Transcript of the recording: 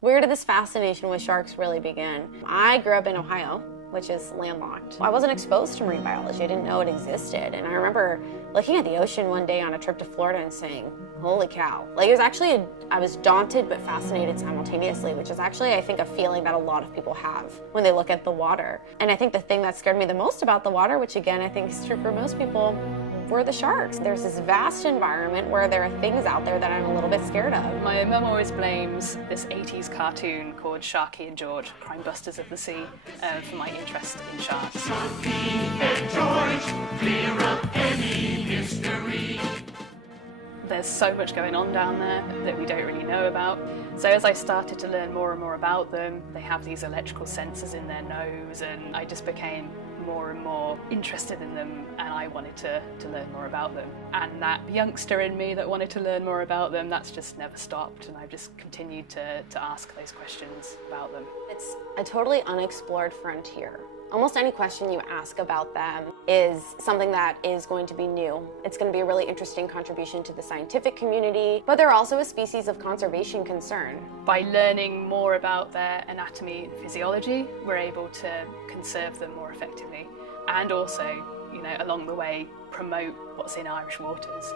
Where did this fascination with sharks really begin? I grew up in Ohio, which is landlocked. I wasn't exposed to marine biology. I didn't know it existed. And I remember looking at the ocean one day on a trip to Florida and saying, holy cow. Like, it was actually, I was daunted but fascinated simultaneously, which is actually, I think, a feeling that a lot of people have when they look at the water. And I think the thing that scared me the most about the water, which again, I think is true for most people, were the sharks. There's this vast environment where there are things out there that I'm a little bit scared of. My mum always blames this 80s cartoon called Sharky and George, Crime Busters of the Sea, for my interest in sharks. Sharky and George, clear up any mystery. There's so much going on down there that we don't really know about. So as I started to learn more and more about them, they have these electrical sensors in their nose, and I just became more and more interested in them, and I wanted to learn more about them. And that youngster in me that wanted to learn more about them, that's just never stopped, and I've just continued to ask those questions about them. It's a totally unexplored frontier. Almost any question you ask about them is something that is going to be new. It's going to be a really interesting contribution to the scientific community, but they're also a species of conservation concern. By learning more about their anatomy and physiology, we're able to conserve them more effectively, and also, along the way, promote what's in Irish waters.